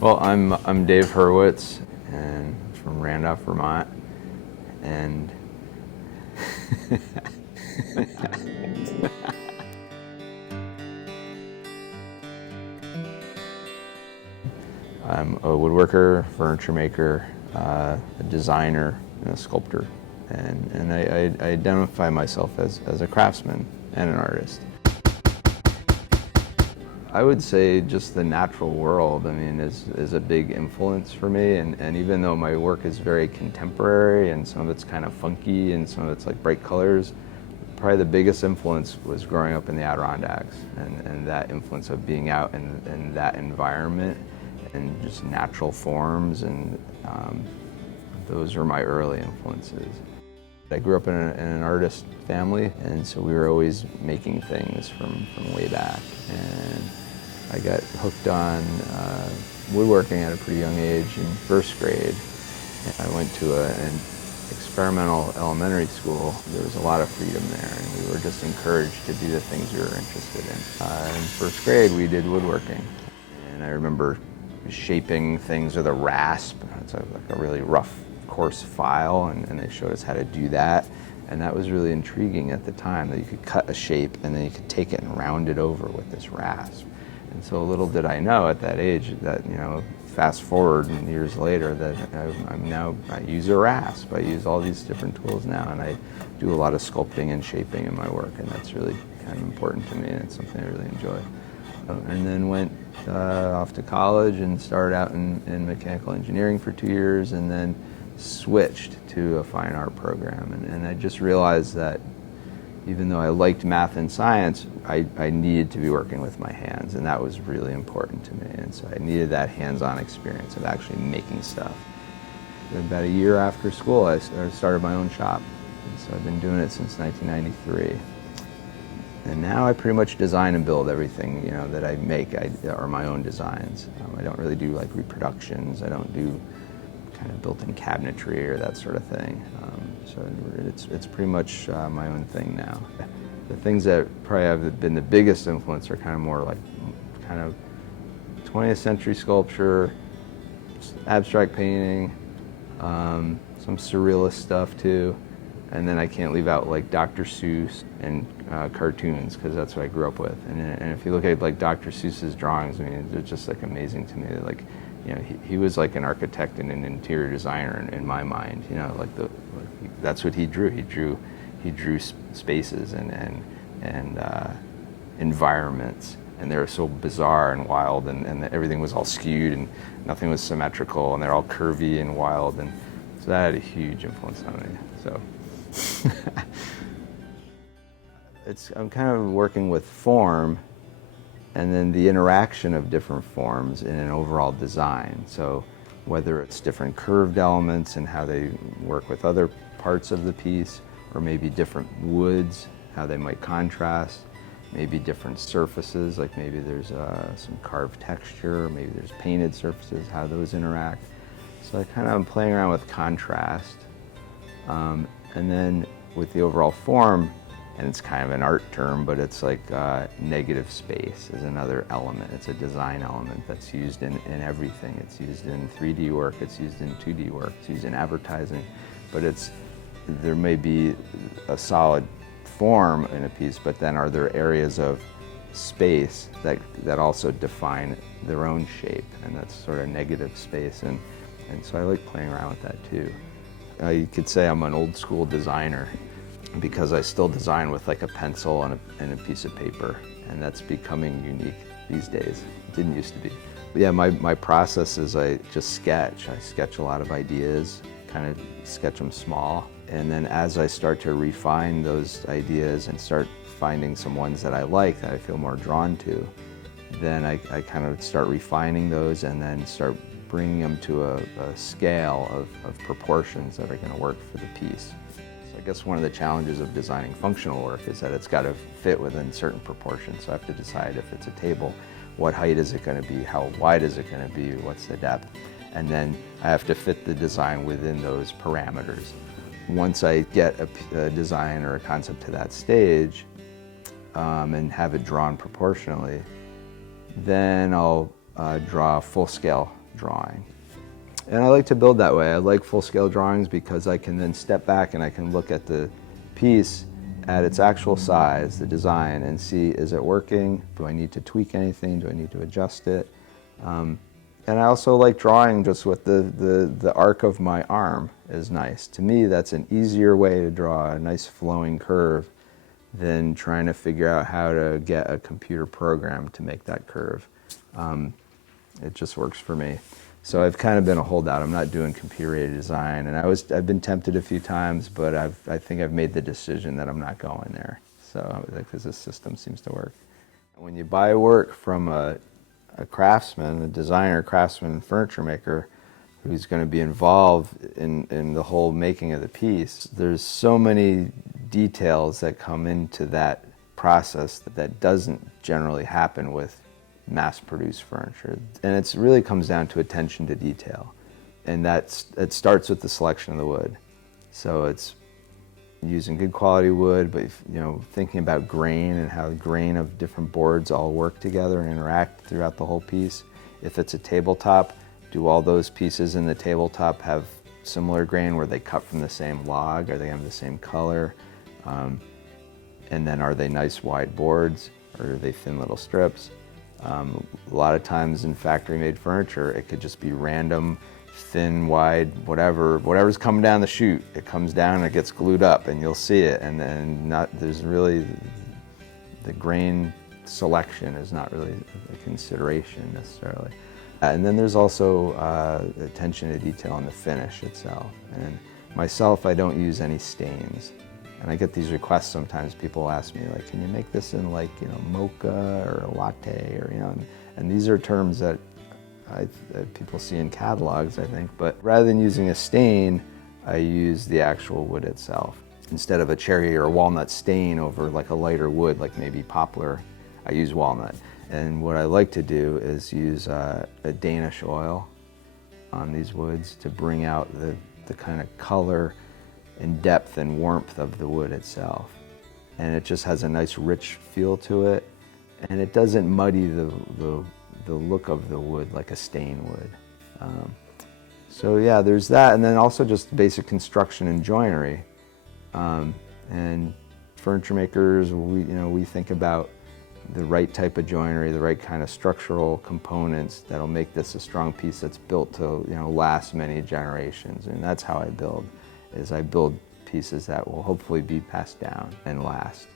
Well, I'm Dave Hurwitz, and from Randolph, Vermont, and I'm a woodworker, furniture maker, a designer, and a sculptor, and I identify myself as a craftsman and an artist. I would say just the natural world, I mean, is a big influence for me, and even though my work is very contemporary and some of it's kind of funky and some of it's like bright colors, probably the biggest influence was growing up in the Adirondacks and that influence of being out in that environment and just natural forms, and those were my early influences. I grew up in an artist family, and so we were always making things from way back. And I got hooked on woodworking at a pretty young age in first grade. I went to an experimental elementary school. There was a lot of freedom there, and we were just encouraged to do the things we were interested in. In first grade, we did woodworking, and I remember shaping things with a rasp. It's like a really rough, coarse file, and they showed us how to do that. And that was really intriguing at the time, that you could cut a shape and then you could take it and round it over with this rasp. And so little did I know at that age that, you know, fast forward years later, that I use a rasp. I use all these different tools now, and I do a lot of sculpting and shaping in my work, and that's really kind of important to me, and it's something I really enjoy. And then went off to college and started out in mechanical engineering for 2 years, and then switched to a fine art program. And I just realized that even though I liked math and science, I needed to be working with my hands, and that was really important to me. And so I needed that hands-on experience of actually making stuff. About a year after school, I started my own shop. And so I've been doing it since 1993. And now I pretty much design and build everything, you know, that I make are my own designs. I don't really do like reproductions. I don't do kind of built-in cabinetry or that sort of thing. So it's pretty much my own thing now. The things that probably have been the biggest influence are kind of more like kind of 20th century sculpture, abstract painting, some surrealist stuff too. And then I can't leave out like Dr. Seuss and cartoons, because that's what I grew up with. And if you look at like Dr. Seuss's drawings, I mean, they're just like amazing to me. Like, you know, he was like an architect and an interior designer in my mind. You know, like that's what he drew. He drew spaces and environments, and they were so bizarre and wild, and everything was all skewed and nothing was symmetrical, and they're all curvy and wild, and so that had a huge influence on me. So. I'm kind of working with form and then the interaction of different forms in an overall design. So whether it's different curved elements and how they work with other parts of the piece, or maybe different woods, how they might contrast, maybe different surfaces, like maybe there's some carved texture, or maybe there's painted surfaces, how those interact. So I kind of am playing around with contrast. And then with the overall form, and it's kind of an art term, but it's like negative space is another element. It's a design element that's used in everything. It's used in 3D work, it's used in 2D work, it's used in advertising, but there may be a solid form in a piece, but then are there areas of space that also define their own shape, and that's sort of negative space, and so I like playing around with that too. You could say I'm an old school designer because I still design with like a pencil and a piece of paper, and that's becoming unique these days. It didn't used to be. But yeah, my process is I just sketch. I sketch a lot of ideas, kind of sketch them small, and then as I start to refine those ideas and start finding some ones that I like, that I feel more drawn to, then I kind of start refining those and then start bringing them to a scale of proportions that are going to work for the piece. So I guess one of the challenges of designing functional work is that it's got to fit within certain proportions. So I have to decide if it's a table, what height is it going to be, how wide is it going to be, what's the depth, and then I have to fit the design within those parameters. Once I get a design or a concept to that stage and have it drawn proportionally, then I'll draw full-scale drawing. And I like to build that way. I like full-scale drawings because I can then step back and I can look at the piece at its actual size, the design, and see, is it working? Do I need to tweak anything? Do I need to adjust it? And I also like drawing just with the arc of my arm is nice. To me, that's an easier way to draw a nice flowing curve than trying to figure out how to get a computer program to make that curve. It just works for me. So I've kind of been a holdout. I'm not doing computer-aided design, and I've been tempted a few times, but I think I've made the decision that I'm not going there. So because this system seems to work. When you buy work from a craftsman, a designer, craftsman, furniture maker, who's going to be involved in the whole making of the piece, there's so many details that come into that process that doesn't generally happen with mass-produced furniture. And it really comes down to attention to detail. And it starts with the selection of the wood. So it's using good quality wood, but thinking about grain and how the grain of different boards all work together and interact throughout the whole piece. If it's a tabletop, do all those pieces in the tabletop have similar grain? Where they cut from the same log? Are they have the same color? And then are they nice wide boards, or are they thin little strips? A lot of times in factory-made furniture, it could just be random, thin, wide, whatever's coming down the chute. It comes down and it gets glued up, and you'll see it. And then there's really the grain selection is not really a consideration necessarily. And then there's also attention to detail on the finish itself. And myself, I don't use any stains. And I get these requests sometimes. People ask me, like, can you make this in mocha or a latte, or and these are terms that people see in catalogs, I think. But rather than using a stain, I use the actual wood itself. Instead of a cherry or a walnut stain over like a lighter wood, like maybe poplar, I use walnut. And what I like to do is use a Danish oil on these woods to bring out the kind of color and depth and warmth of the wood itself. And it just has a nice rich feel to it, and it doesn't muddy the look of the wood like a stain would. So yeah, there's that, and then also just basic construction and joinery. And furniture makers, we think about the right type of joinery, the right kind of structural components that'll make this a strong piece that's built to last many generations. And that's how I build. I build pieces that will hopefully be passed down and last.